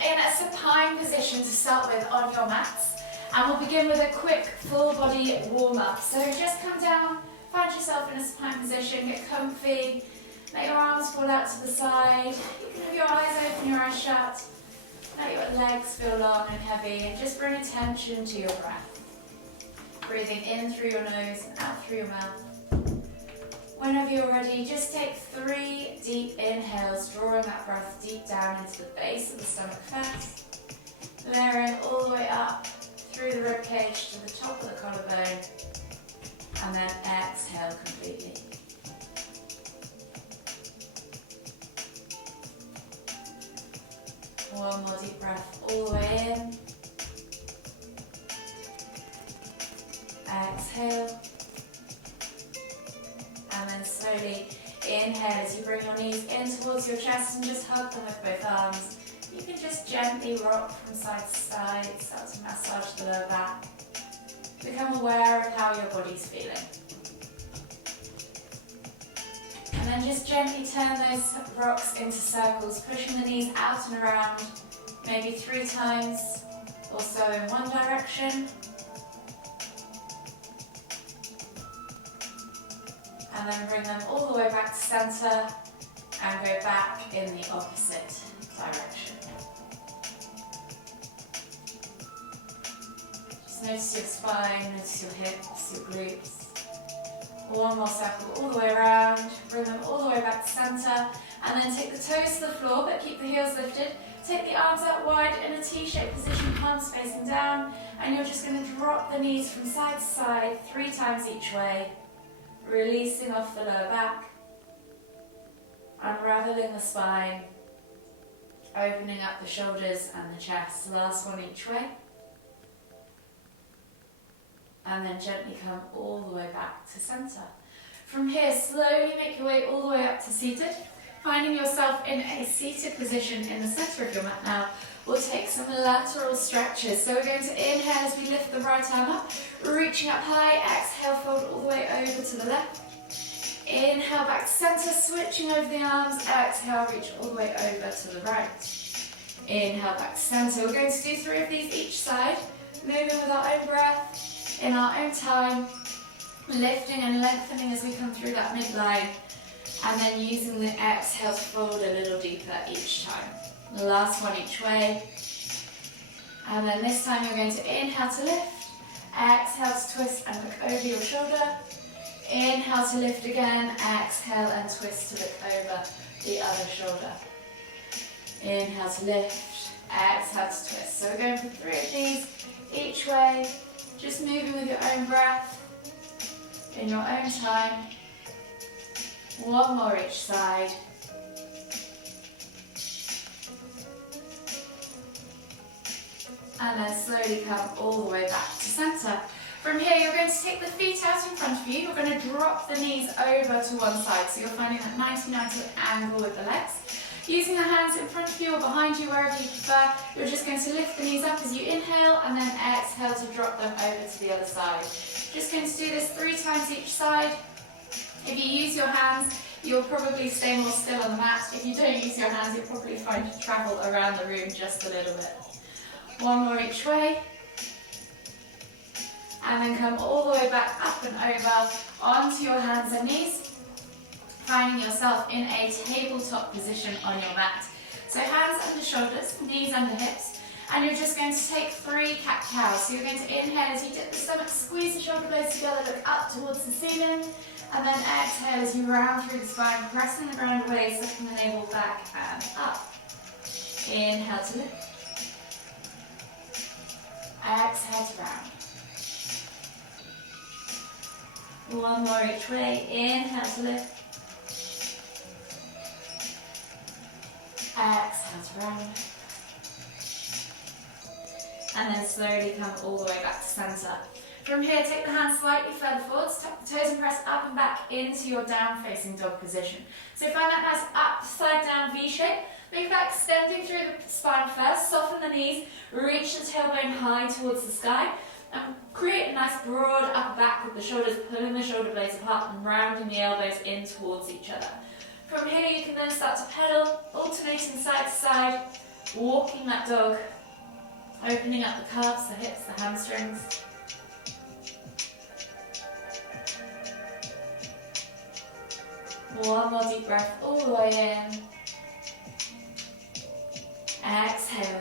in a supine position to start with on your mats. And we'll begin with a quick full body warm up. So just come down, find yourself in a supine position, get comfy, let your arms fall out to the side. You can have your eyes open, your eyes shut. Let your legs feel long and heavy, and just bring attention to your breath. Breathing in through your nose and out through your mouth. Whenever you're ready, just take 3 deep inhales, drawing that breath deep down into the base of the stomach first. Layering all the way up through the ribcage to the top of the collarbone. And then exhale completely. One more deep breath all the way in. Exhale. And then slowly inhale as you bring your knees in towards your chest and just hug them with both arms. You can just gently rock from side to side, start to massage the lower back. Become aware of how your body's feeling. And then just gently turn those rocks into circles, pushing the knees out and around, maybe 3 times or so in one direction. And then bring them all the way back to center and go back in the opposite direction. Just notice your spine, notice your hips, your glutes. One more circle all the way around, bring them all the way back to center, and then take the toes to the floor, but keep the heels lifted. Take the arms out wide in a T-shaped position, palms facing down, and you're just going to drop the knees from side to side 3 times each way, releasing off the lower back, unraveling the spine, opening up the shoulders and the chest. Last one each way. And then gently come all the way back to center. From here, slowly make your way all the way up to seated. Finding yourself in a seated position in the center of your mat now, we'll take some lateral stretches. So we're going to inhale as we lift the right arm up, reaching up high. Exhale, fold all the way over to the left. Inhale, back to center, switching over the arms. Exhale, reach all the way over to the right. Inhale, back to center. We're going to do 3 of these each side, moving with our own breath. In our own time, lifting and lengthening as we come through that midline, and then using the exhale to fold a little deeper each time. Last one each way. And then this time you're going to inhale to lift, exhale to twist and look over your shoulder. Inhale to lift again, exhale and twist to look over the other shoulder. Inhale to lift, exhale to twist. So we're going for 3 of these each way. Just moving with your own breath, in your own time. 1 more each side. And then slowly come all the way back to center. From here, you're going to take the feet out in front of you. You're going to drop the knees over to one side. So you're finding that 90-90 angle with the legs. Using the hands in front of you or behind you, wherever you prefer, you're just going to lift the knees up as you inhale and then exhale to drop them over to the other side. Just going to do this 3 times each side. If you use your hands, you'll probably stay more still on the mat. If you don't use your hands, you'll probably find you travel around the room just a little bit. 1 more each way. And then come all the way back up and over onto your hands and knees. Finding yourself in a tabletop position on your mat. So hands under shoulders, knees under hips, and you're just going to take 3 cat-cows. So you're going to inhale as you dip the stomach, squeeze the shoulder blades together, look up towards the ceiling, and then exhale as you round through the spine, pressing the ground away, sucking the navel back and up. Inhale to lift. Exhale to round. 1 more each way. Inhale to lift. Exhale to round. And then slowly come all the way back to center. From here, take the hands slightly further forwards, tuck the toes and press up and back into your down-facing dog position. So find that nice upside-down V shape. Move back, extending through the spine first, soften the knees, reach the tailbone high towards the sky, and create a nice broad upper back with the shoulders pulling the shoulder blades apart and rounding the elbows in towards each other. From here, you can then start to pedal, alternating side to side, Walking that dog, opening up the calves, the hips, the hamstrings. One more deep breath all the way in. Exhale.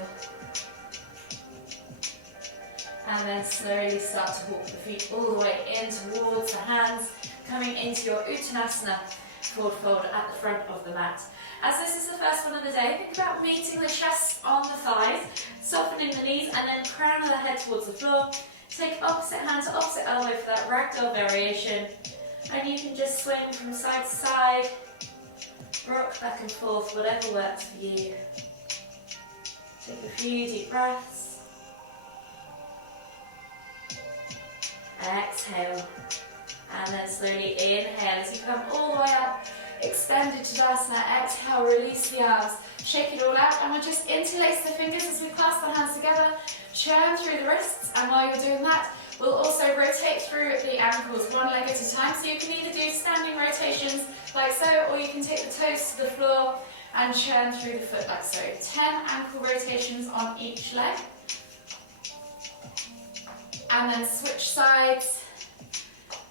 And then slowly start to walk the feet all the way in towards the hands, coming into your Uttanasana, forward fold at the front of the mat. As this is the first one of the day, think about meeting the chest on the thighs, softening the knees, and then crown of the head towards the floor. Take opposite hand to opposite elbow for that ragdoll variation. And you can just swing from side to side, rock back and forth, whatever works for you. Take a few deep breaths. Exhale. And then slowly inhale as you come all the way up. Extended Tadasana. Exhale, release the arms. Shake it all out. And we'll just interlace the fingers as we clasp the hands together. Churn through the wrists. And while you're doing that, we'll also rotate through the ankles one leg at a time. So you can either do standing rotations like so, or you can take the toes to the floor and churn through the foot like so. 10 ankle rotations on each leg. And then switch sides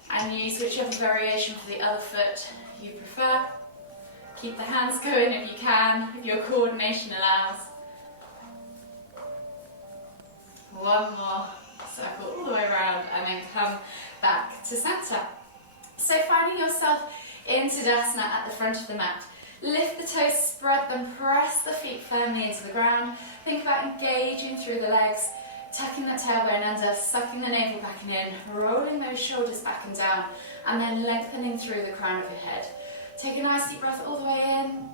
and use whichever variation for the other foot you prefer. Keep the hands going if you can, if your coordination allows. One more circle all the way around and then come back to center. So finding yourself in Tadasana at the front of the mat. Lift the toes, spread them, press the feet firmly into the ground. Think about engaging through the legs, tucking the tailbone under, sucking the navel back and in, rolling those shoulders back and down, and then lengthening through the crown of your head. Take a nice deep breath all the way in.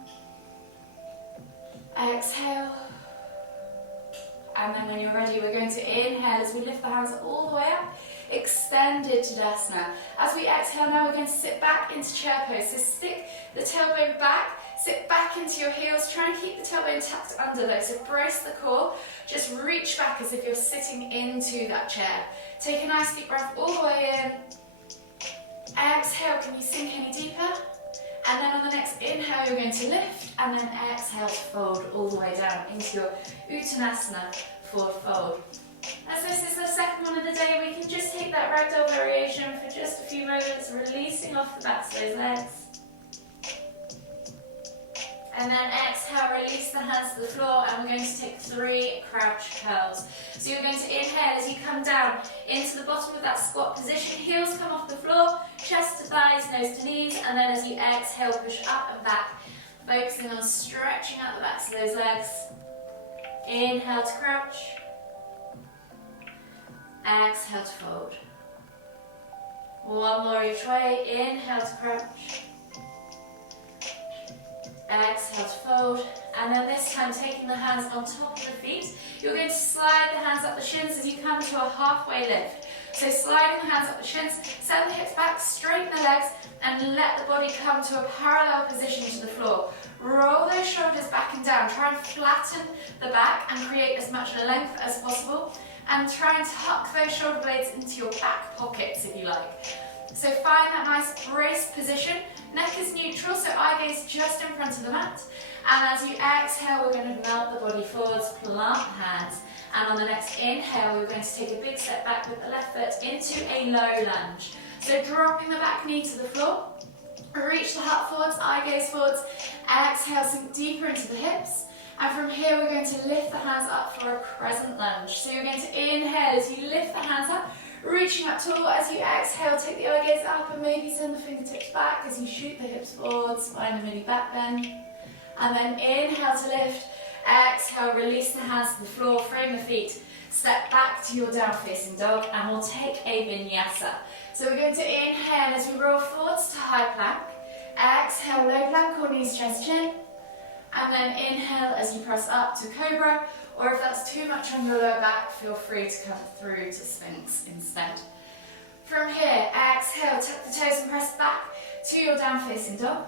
Exhale. And then when you're ready, we're going to inhale as we lift the hands all the way up. Extended Tadasana. As we exhale now, we're going to sit back into chair pose. So stick the tailbone back, sit back into your heels. Try and keep the tailbone tucked under though. So brace the core. Just reach back as if you're sitting into that chair. Take a nice deep breath all the way in. Exhale, can you sink any deeper? And then on the next inhale, you're going to lift, and then exhale to fold all the way down into your Uttanasana forward fold. As this is the second one of the day, we can just take that ragdoll variation for just a few moments, releasing off the backs of those legs. And then exhale, release the hands to the floor, and we're going to take 3 crouch curls. So you're going to inhale as you come down into the bottom of that squat position, heels come off the floor, chest to thighs, nose to knees, and then as you exhale, push up and back, focusing on stretching out the backs of those legs. Inhale to crouch, exhale to fold. One more each way, inhale to crouch, exhale to fold, and then this time taking the hands on top of the feet, you're going to slide the hands up the shins as you come to a halfway lift. So sliding the hands up the shins, send the hips back, straighten the legs, and let the body come to a parallel position to the floor. Roll those shoulders back and down. Try and flatten the back and create as much length as possible. And try and tuck those shoulder blades into your back pockets if you like. So find that nice braced position. Neck is neutral, so eye gaze just in front of the mat. And as you exhale, we're going to melt the body forwards, plant the hands. And on the next inhale, we're going to take a big step back with the left foot into a low lunge. So dropping the back knee to the floor. Reach the heart forwards, eye gaze forwards. Exhale, sink deeper into the hips. And from here, we're going to lift the hands up for a crescent lunge. So you're going to inhale as you lift the hands up, reaching up tall. As you exhale, take the eye gaze up and maybe send the fingertips back as you shoot the hips forwards, find a mini back bend. And then inhale to lift. Exhale, release the hands to the floor, frame the feet. Step back to your down facing dog and we'll take a vinyasa. So we're going to inhale as we roll forwards to high plank. Exhale, low plank or knees, chest, chin. And then inhale as you press up to cobra, or if that's too much on your lower back, feel free to come through to sphinx instead. From here, exhale, tuck the toes and press back to your down facing dog.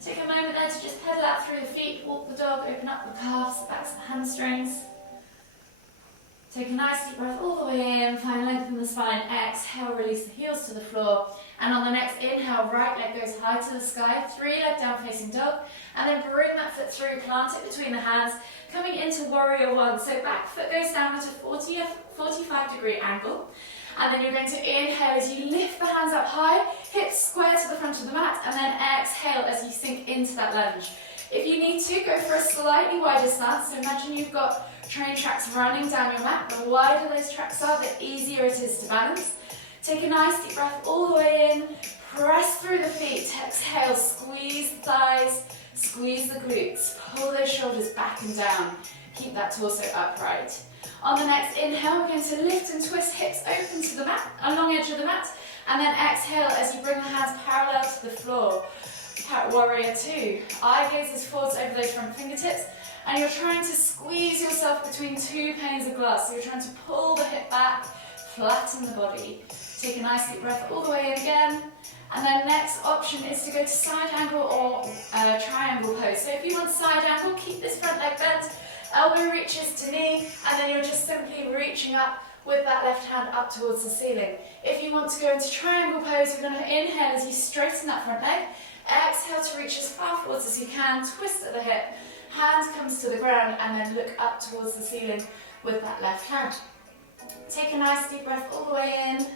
Take a moment there to just pedal out through the feet, walk the dog, open up the calves, the backs of the hamstrings. Take a nice deep breath all the way in, find length in the spine. Exhale, release the heels to the floor. And on the next inhale, right leg goes high to the sky, 3-leg down facing dog. And then bring that foot through, plant it between the hands, coming into warrior one. So back foot goes down at a 45-degree angle. And then you're going to inhale as you lift the hands up high, hips square to the front of the mat, and then exhale as you sink into that lunge. If you need to, go for a slightly wider stance. So imagine you've got train tracks running down your mat. The wider those tracks are, the easier it is to balance. Take a nice deep breath all the way in, press through the feet, exhale, squeeze the thighs, squeeze the glutes, pull those shoulders back and down, keep that torso upright. On the next inhale, we're going to lift and twist hips open to the mat, along edge of the mat, and then exhale as you bring the hands parallel to the floor. Warrior two. Eye gazes forwards over those front fingertips, and you're trying to squeeze yourself between two panes of glass. So you're trying to pull the hip back, flatten the body. Take a nice deep breath all the way in again. And then next option is to go to side angle or triangle pose. So if you want side angle, keep this front leg bent, elbow reaches to knee, and then you're just simply reaching up with that left hand up towards the ceiling. If you want to go into triangle pose, you're going to inhale as you straighten that front leg. Exhale to reach as far forwards as you can, twist at the hip, hand comes to the ground, and then look up towards the ceiling with that left hand. Take a nice deep breath all the way in.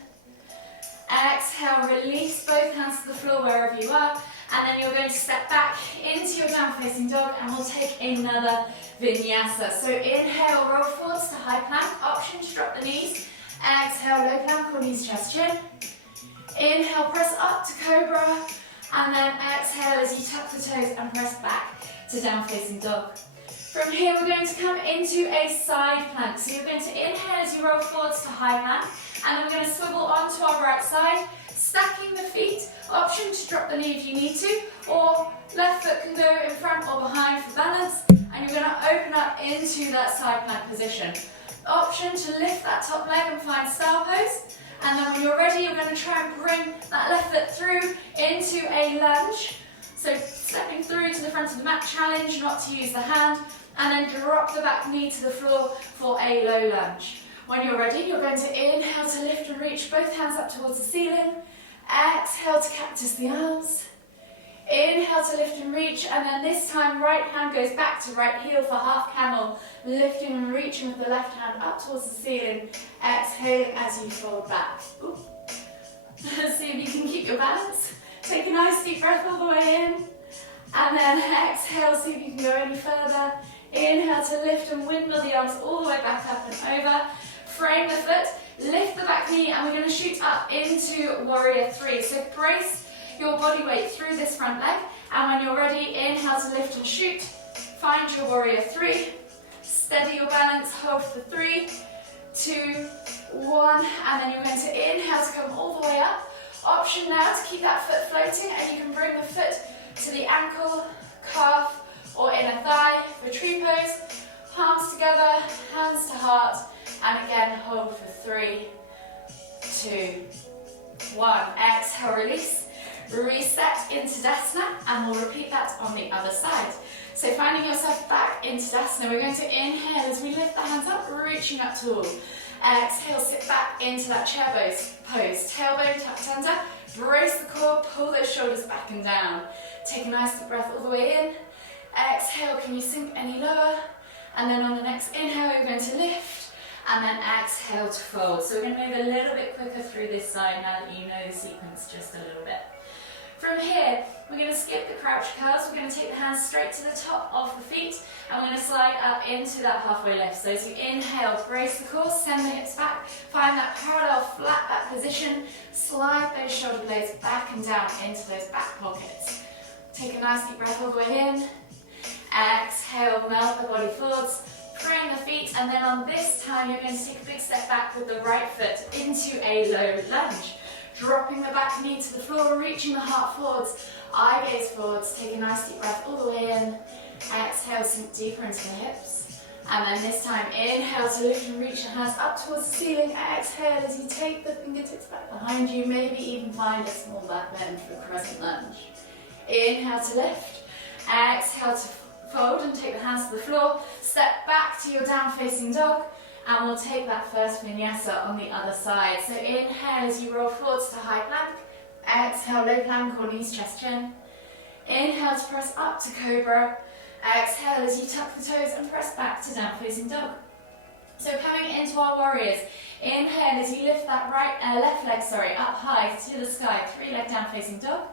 Exhale, release both hands to the floor wherever you are, and then you're going to step back into your down facing dog, and we'll take another vinyasa. So inhale, roll forwards to high plank, option to drop the knees. Exhale, low plank or knees, chest, chin. Inhale, press up to cobra. And then exhale as you tuck the toes and press back to down facing dog. From here we're going to come into a side plank. So you're going to inhale as you roll forwards to high plank, and then we're going to swivel onto our right side, stacking the feet. Option to drop the knee if you need to, or left foot can go in front or behind for balance, and you're going to open up into that side plank position. Option to lift that top leg and find star pose. And then when you're ready, you're going to try and bring that left foot through into a lunge. So stepping through to the front of the mat, challenge not to use the hand, and then drop the back knee to the floor for a low lunge. When you're ready, you're going to inhale to lift and reach both hands up towards the ceiling. Exhale to cactus the arms. Inhale to lift and reach, and then this time right hand goes back to right heel for half camel, lifting and reaching with the left hand up towards the ceiling, exhaling as you fold back. Ooh. See if you can keep your balance. Take a nice deep breath all the way in, and then exhale, see if you can go any further. Inhale to lift and windmill the arms all the way back up and over. Frame the foot, lift the back knee, and we're going to shoot up into warrior three. So brace your body weight through this front leg, and when you're ready, inhale to lift and shoot. Find your warrior three. Steady your balance, hold for 3, 2, 1, and then you're going to inhale to come all the way up. Option now to keep that foot floating, and you can bring the foot to the ankle, calf, or inner thigh for tree pose. Palms together, hands to heart, and again hold for 3, 2, 1. Exhale, release. Reset into Tadasana, and we'll repeat that on the other side. So finding yourself back into Tadasana, we're going to inhale as we lift the hands up, reaching up tall. Exhale, sit back into that chair pose. Tailbone tucked under, brace the core, pull those shoulders back and down. Take a nice deep breath all the way in. Exhale, can you sink any lower? And then on the next inhale, you're going to lift, and then exhale to fold. So we're going to move a little bit quicker through this side now that you know the sequence just a little bit. From here, we're going to skip the crouch curls. We're going to take the hands straight to the top of the feet, and we're going to slide up into that halfway lift. So as you inhale, brace the core, send the hips back, find that parallel flat back position, slide those shoulder blades back and down into those back pockets. Take a nice deep breath all the way in. Exhale, melt the body forwards, frame the feet, and then on this time, you're going to take a big step back with the right foot into a low lunge. Dropping the back knee to the floor, reaching the heart forwards, eye gaze forwards, take a nice deep breath all the way in. Exhale, sink deeper into the hips. And then this time, inhale to lift and reach the hands up towards the ceiling. Exhale as you take the fingertips back behind you, maybe even find a small back bend for a crescent lunge. Inhale to lift. Exhale to fold and take the hands to the floor. Step back to your down facing dog. And we'll take that first vinyasa on the other side. So inhale as you roll forwards to high plank. Exhale, low plank or knees, chest, chin. Inhale to press up to cobra. Exhale as you tuck the toes and press back to down facing dog. So coming into our warriors, inhale as you lift that left leg up high to the sky, 3-leg down facing dog.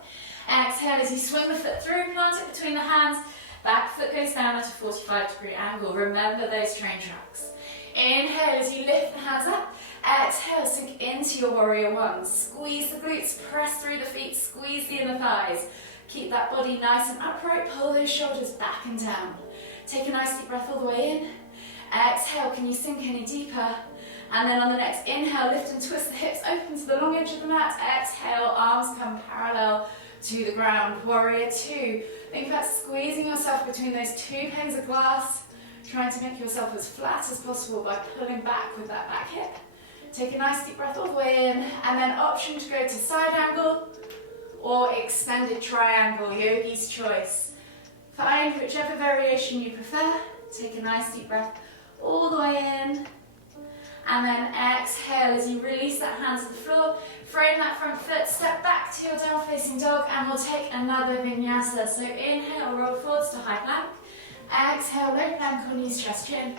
Exhale as you swing the foot through, plant it between the hands, back foot goes down at a 45-degree angle. Remember those train tracks. Inhale as you lift the hands up. Exhale, sink into your warrior one. Squeeze the glutes, press through the feet, squeeze the inner thighs. Keep that body nice and upright, pull those shoulders back and down. Take a nice deep breath all the way in. Exhale, can you sink any deeper? And then on the next inhale, lift and twist the hips open to the long edge of the mat. Exhale, arms come parallel to the ground. Warrior two. Think about squeezing yourself between those two panes of glass, trying to make yourself as flat as possible by pulling back with that back hip. Take a nice deep breath all the way in, and then option to go to side angle or extended triangle, yogi's choice. Find whichever variation you prefer. Take a nice deep breath all the way in, and then exhale as you release that hand to the floor. Frame that front foot, step back to your down facing dog, and we'll take another vinyasa. So inhale, roll forwards to high plank. Exhale, low plank or knees, chest, chin.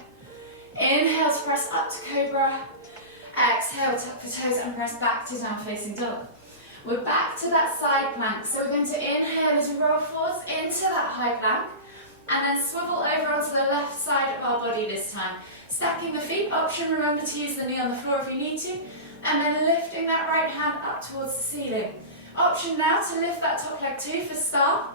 Inhale to press up to cobra. Exhale, tuck the toes and press back to down facing dog. We're back to that side plank. So we're going to inhale as we roll forwards into that high plank, and then swivel over onto the left side of our body this time. Stacking the feet, option, remember to use the knee on the floor if you need to, and then lifting that right hand up towards the ceiling. Option now to lift that top leg too for start,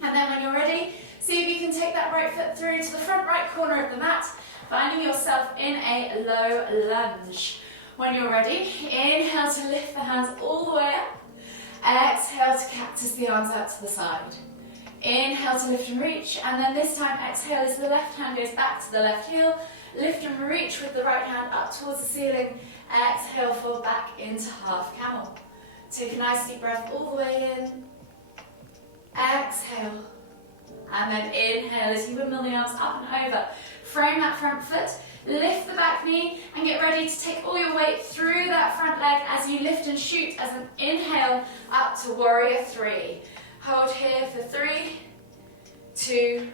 and then when you're ready, see if you can take that right foot through to the front right corner of the mat, finding yourself in a low lunge. When you're ready, inhale to lift the hands all the way up. Exhale to cactus the arms out to the side. Inhale to lift and reach, and then this time exhale as the left hand goes back to the left heel. Lift and reach with the right hand up towards the ceiling. Exhale, fall back into half camel. Take a nice deep breath all the way in. Exhale. And then inhale as you windmill the arms up and over. Frame that front foot, lift the back knee, and get ready to take all your weight through that front leg as you lift and shoot as an inhale up to warrior three. Hold here for 3, 2,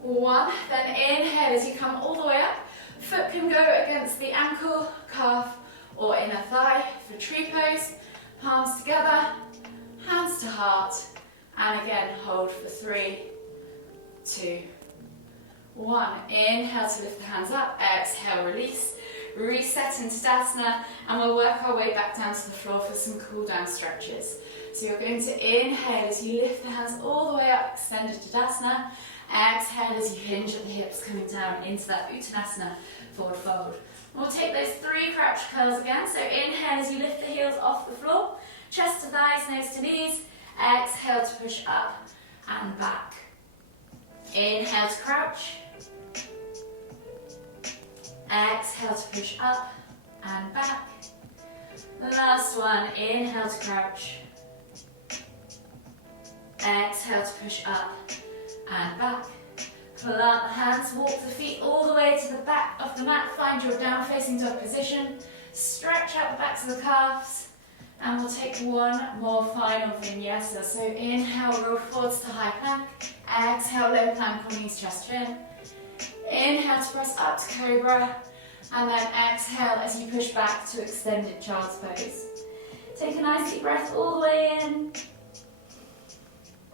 1. Then inhale as you come all the way up. Foot can go against the ankle, calf, or inner thigh for tree pose. Palms together, hands to heart. And again, hold for 3, 2, 1. Inhale to lift the hands up. Exhale, release. Reset into Tadasana, and we'll work our way back down to the floor for some cool down stretches. So you're going to inhale as you lift the hands all the way up, extended Tadasana. Exhale as you hinge at the hips, coming down into that Uttanasana, forward fold. We'll take those 3 crouch curls again. So inhale as you lift the heels off the floor, chest to thighs, nose to knees. Exhale to push up and back. Inhale to crouch. Exhale to push up and back. The last one, inhale to crouch. Exhale to push up and back. Pull out the hands, walk the feet all the way to the back of the mat. Find your down facing dog position. Stretch out the backs of the calves. And we'll take one more final vinyasa. So inhale, roll forwards to high plank. Exhale, low plank on knees, chest, chin. Inhale to press up to cobra. And then exhale as you push back to extended child's pose. Take a nice deep breath all the way in.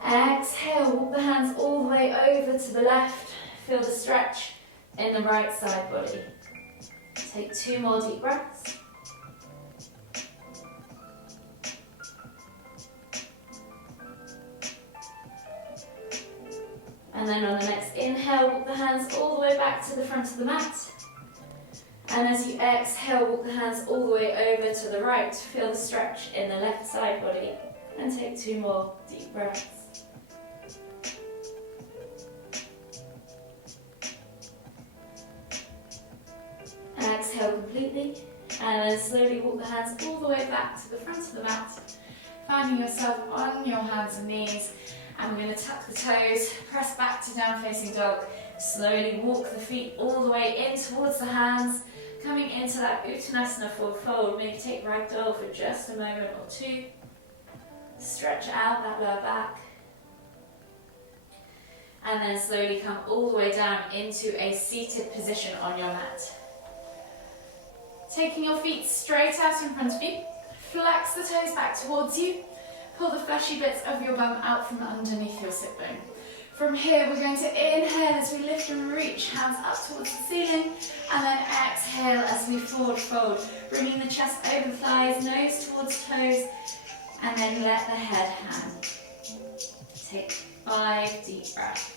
Exhale, walk the hands all the way over to the left. Feel the stretch in the right side body. Take 2 more deep breaths. And then on the next inhale, walk the hands all the way back to the front of the mat. And as you exhale, walk the hands all the way over to the right. Feel the stretch in the left side body. And take 2 more deep breaths. Exhale completely. And then slowly walk the hands all the way back to the front of the mat. Finding yourself on your hands and knees. And we're going to tuck the toes, press back to down facing dog. Slowly walk the feet all the way in towards the hands. Coming into that Uttanasana forward fold, maybe take ragdoll for just a moment or two. Stretch out that lower back. And then slowly come all the way down into a seated position on your mat. Taking your feet straight out in front of you, flex the toes back towards you, pull the fleshy bits of your bum out from underneath your sit bone. From here, we're going to inhale as we lift and reach, hands up towards the ceiling, and then exhale as we forward fold, bringing the chest over the thighs, nose towards toes, and then let the head hang. Take 5 deep breaths.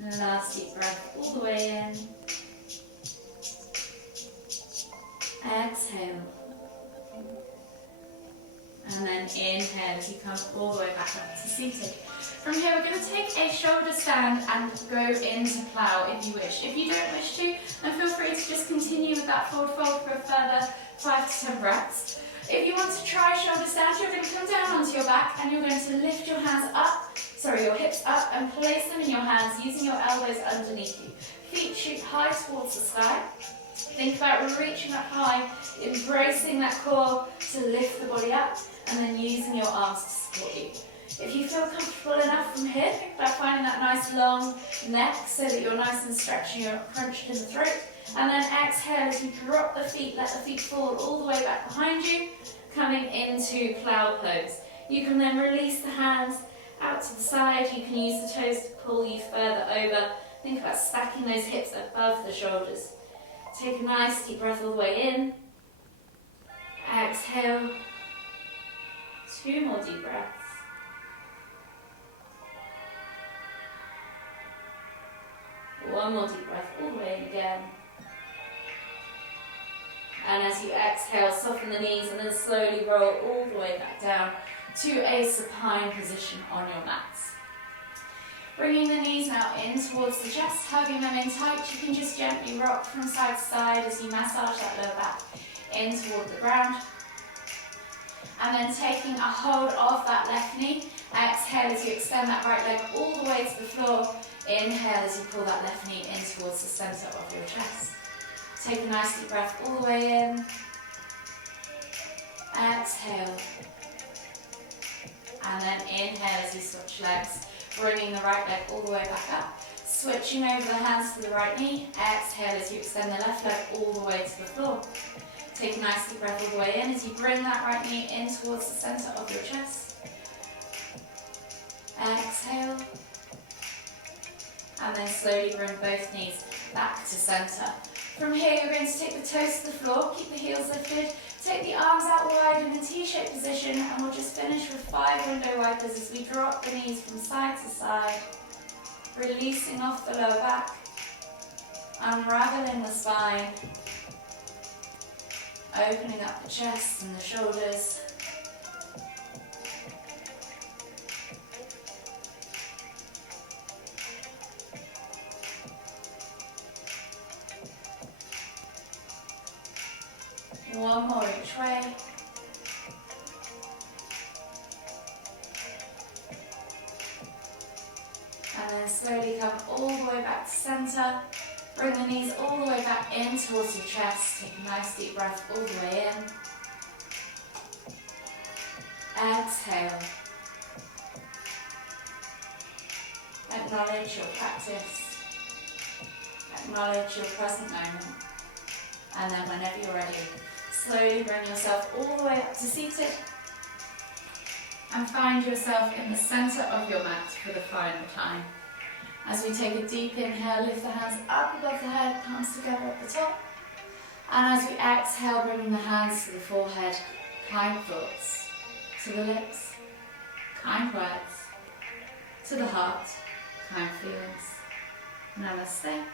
And last deep breath all the way in. Exhale. And then inhale as you come all the way back up to seated. From here we're going to take a shoulder stand and go into plow if you wish. If you don't wish to, then feel free to just continue with that forward fold for a further 5 to 10 breaths. If you want to try shoulder stand, you're going to come down onto your back and you're going to lift your hands up, your hips up, and place them in your hands using your elbows underneath you. Feet shoot high towards the sky. Think about reaching up high, embracing that core to lift the body up, and then using your arms to support you. If you feel comfortable enough from here, think about finding that nice long neck so that you're nice and stretchy, you're not crunched in the throat. And then exhale as you drop the feet, let the feet fall all the way back behind you, coming into plow pose. You can then release the hands out to the side. You can use the toes to pull you further over. Think about stacking those hips above the shoulders. Take a nice deep breath all the way in. Exhale. 2 more deep breaths. One more deep breath all the way in again. And as you exhale, soften the knees and then slowly roll all the way back down to a supine position on your mats. Bringing the knees now in towards the chest, hugging them in tight. You can just gently rock from side to side as you massage that lower back in toward the ground. And then taking a hold of that left knee, exhale as you extend that right leg all the way to the floor. Inhale as you pull that left knee in towards the centre of your chest. Take a nice deep breath all the way in. Exhale. And then inhale as you switch legs, bringing the right leg all the way back up. Switching over the hands to the right knee. Exhale as you extend the left leg all the way to the floor. Take a nice deep breath all the way in as you bring that right knee in towards the centre of your chest. Exhale. And then slowly bring both knees back to centre. From here you're going to take the toes to the floor, keep the heels lifted, take the arms out wide in a T-shaped position, and we'll just finish with 5 window wipers as we drop the knees from side to side, releasing off the lower back, unraveling the spine, opening up the chest and the shoulders. One more each way. And then slowly come all the way back to centre. Bring the knees all the way back in towards your chest. Take a nice deep breath all the way in. Exhale. Acknowledge your practice. Acknowledge your present moment. And then whenever you're ready, slowly bring yourself all the way up to seated and find yourself in the centre of your mat for the final time. As we take a deep inhale, lift the hands up above the head, palms together at the top. And as we exhale, bringing the hands to the forehead, kind thoughts. To the lips, kind words. To the heart, kind feelings. Namaste.